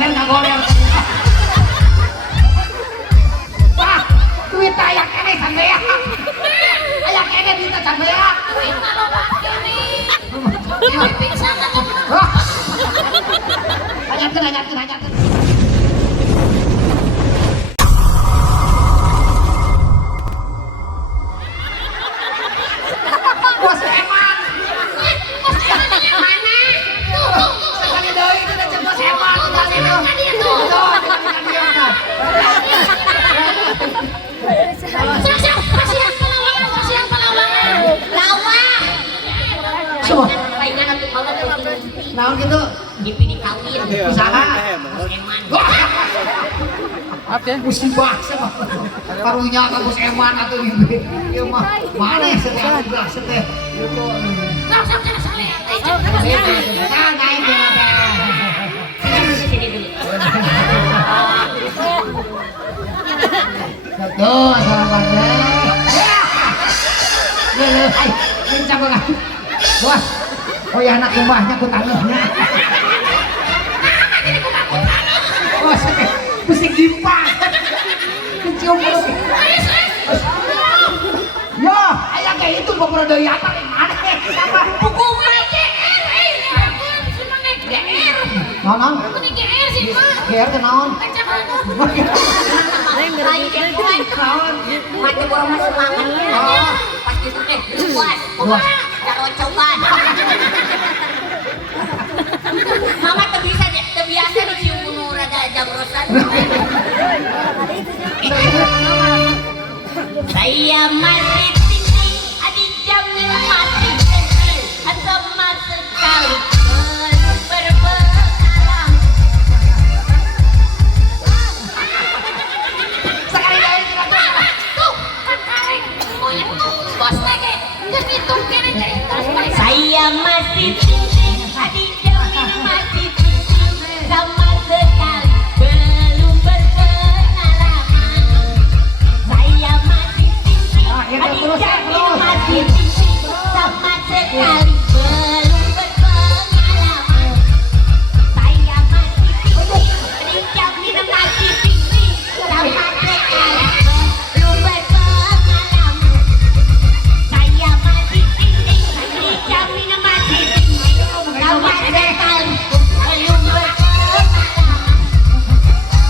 ngagoler. Wah, duit ayak kene sampean. Ayak kene duit sampean. Duit kalau kene. Pingsan atau Hayakeun. Bos Eman. Bos Eman yang mana? Tuh. Sekali deui itu teh bos Eman. Bos Eman kan dia tuh. Kasih yang pelawangan. Lawak. Semua. Palingan atuh banget Naon gitu? Dipi dikawin. Usaha. Bos Eman. Musibah sama karunya ka bos Eman atuh ieu. Ieu mah maneh seteh udah seteh. Gitu. Langsung kana saleh. Nah, naik Sini dulu. Satu, assalamualaikum. Hai, kencang banget. Bos, oh ya anak rumahnya ku tanahnya. Bos, pusing dimpak. Kecium perut. Yo, ayah kayak itu pokoknya dari apa nih? Mana? Siapa? Buku mana GR? GR. Naon? Buku GR sih mah. GR teh naon? Lain yang kuat. Naon? Mati borong masuk makannya. Pasti sudah luas. Luas. Carocokan. Mama terbiasa dicium bunuh rada jabrosan. Saya masih tinggi, adik Jamil masih kecil, sama sekali belum berpengalaman. Sekali lagi kita Tuh, kakarik, moyang tuh, bos lagi, jangan itu kira cerita. Saya masih tinggi, adik Jamil masih kecil, sama sekali belum berpengalaman. Saya masih tinggi, adik Jamil masih tinggi, sama sekali belum berpengalaman. Saya masih tinggi, adik Jamil masih tinggi, sama sekali belum berpengalaman. Saya masih tinggi, adik Jamil masih tinggi, sama sekali belum berpengalaman.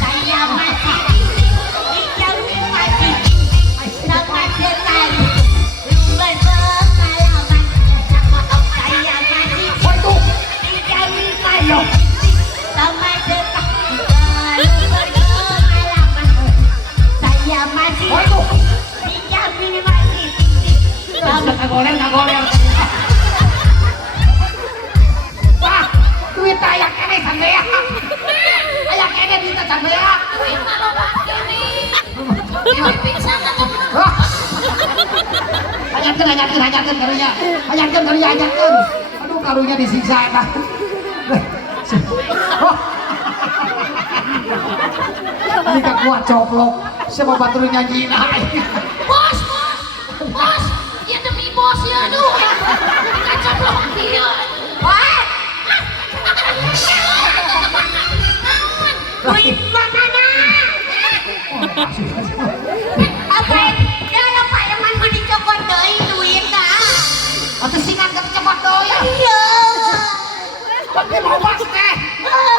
Saya masih tinggi, adik Jamil masih tinggi, sama sekali belum berpengalaman. Saya masih tinggi, adik Jamil masih tinggi, sama sekali belum berpengalaman. Saya masih tinggi, adik Jamil masih tinggi, sama ngagoler. Wah, duit ayak kene sampean. Ayak kene duit sampean. duit kalau kene. Pingsan atau Hayakeun karunya. Hayakeun. Aduh karunya disiksa eta. Ini gak kuat coplok. Siapa batur nyanyi bos, ya demi bos ya, aduh, kacoplok dia. Wah, duit mana? Apa? Ya Pak Eman mau dicopot deui duit dah. Atau singan ke cepat doyan. Iya. Pakai mau pas teh.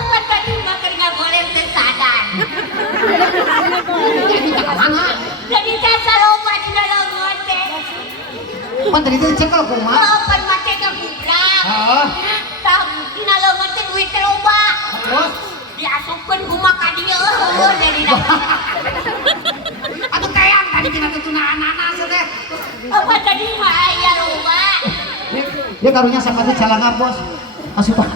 Kan tadi makan nggak boleh tersadar. Jadi tak mana? Jadi casa loba di dalam teh. Pan tadi teh cekel kumaha? Pan mate ke gubrak. Heeh. Tah di dalam teh duit teh loba. Terus Diasupkeun guma ka dieu jadi atuh tayang tadi kita teh tunaan-anak teh. apa tadi mah aya loba. Dia karunya sama tuh calanga bos. Asupan.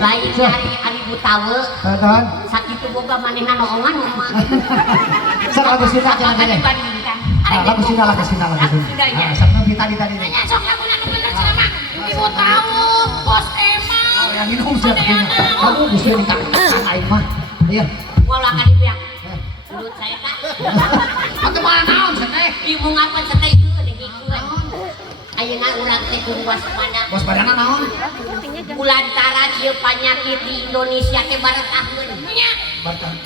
Lain hari ari butawe. Don. Sakitu boga manehna noongan mah. Sak lagu sina cenah Apa teh. dibandingkan? Lagu sina. Lagu sina, ya. Sak nepi tadi. Nanya sok lagu bener sama. Ibu tahu bos emang. Yang minum siapa punya? Aku bisa minta aing mah. Iya. Wala ka di pihak. Mulut saya tak. Atuh mana naon cenah? Ibu ngapa seteh itu dikikuan. Ayeuna urang teh kudu waspada. Waspadana naon? Kulantaran ieu penyakit di Indonesia teh baretahkeun nya.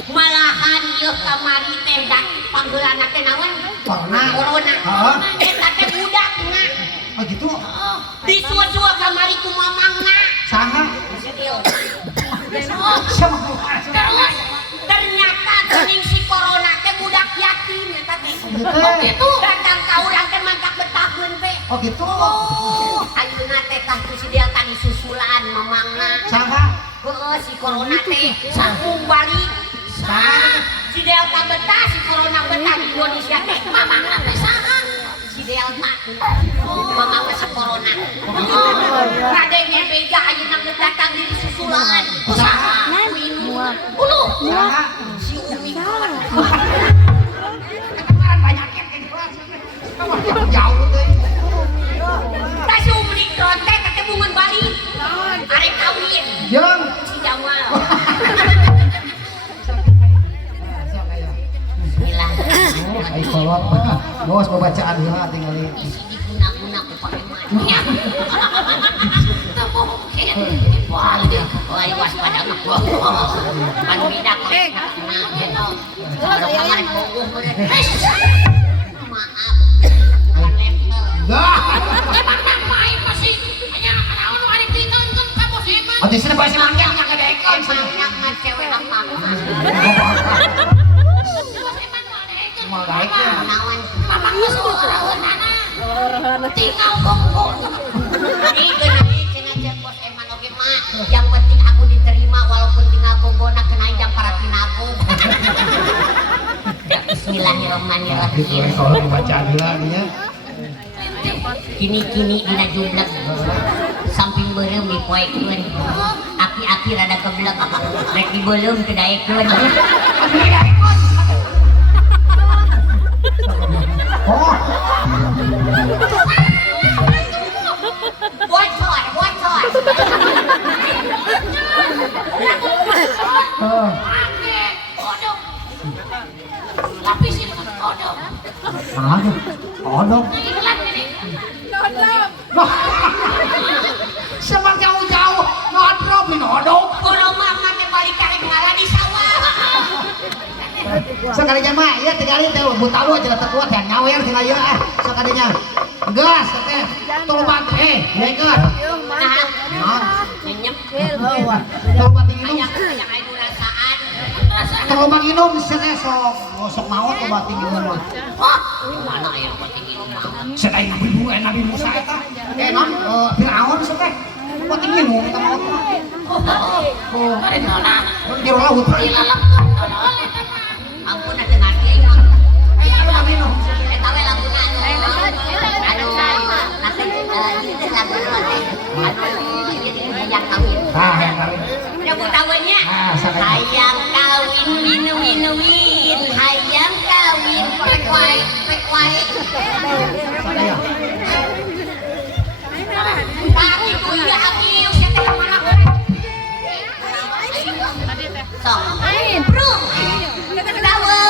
Malahan ieu kamari teh dak panggeulana teh naon? Corona. Heeh. Eta teh budakna. Oh gitu. Disua-sua kamari ku mamangna. Saha? Siapa? Terus ternyata geuning si corona teh budak yatim eta teh. Oh Gitu datang ka urang teh mangkak betahkeun teh. Oh gitu. Ayeuna teh tah si dia tadi susulan mamangna. Saha? Heueuh si corona teh sambung balik. Si Delta betah, si corona betah di Indonesia teh. Mamangna teh saha? Si Delta. Mamangna si corona. Radenya beda ayeuna geus datang di susulan. Saha? Ulu. Saha? Si Omicron. Kemarin banyaknya kayak kelas. Jauh deh. Tah si Omicron teh teh mungun balik. Arek kawin. Jeung. Si Jamal. Ayo kolot. Bos pembacaan heula tinggalin. Isi diguna-guna ku pake manya. Teu mungkin. Wah, waspada mah. Pan beda kok. Nah, gitu. Kemarin bogoh bener. Maaf. Bukan level. Dah. Emang main masih hanya naon nu ari ditonton ka bos emang. Oh, di sini pasti mangga nya kedekeun. Banyak mah cewek apa? Mau baik ya. Naon? Mamang geus uraeunana. Tinggal bongkol. Ini kena bos eman oge mah. Yang penting aku diterima walaupun tinggal bonggona kena jam para tinago. Bismillahirrahmanirrahim. Kalau pembacaan heula nya. Kini-kini dina jublek. Samping beureum dipoekeun. Aki-aki rada keblek. Rek dibeuleum teu daekeun. Oh. Bocor. Oh. Kodok. Lapisin kodok. Mana? Kodok. Noh. Semang jauh-jauh nodrop ini kodok. Kudu mama teh balik karek ngala di sawah. Sekalinya mah ya tinggalin teh buta lu aja terkuat dan nyawer tinggal ieu ah. Sekalinya. Gas teh. Tolong bantu ya gas. Nah, nyenyep. Tolong bantu minum. Ayang aing rasaan. Tolong bantu minum cenah sok maot tolong bantu minum mah. Oh, mana aya penting minum mah. Selain Nabi Musa eta. Non Firaun teh. Penting minum eta maot mah. Oh, Kare nona. di laut. Dilalapkeun oleh ampun atuh ngarti aing mah. Ayo minum. Eta we laguna anu nanti itu lagu teh. Anu jadi hayang kawin. Yang kawin. Nyebut tawanya. Sakit. Hayang kawin win. Hayang kawin rek wae. Saya. Tapi kuya abi saya teh kemana sok bro ketawa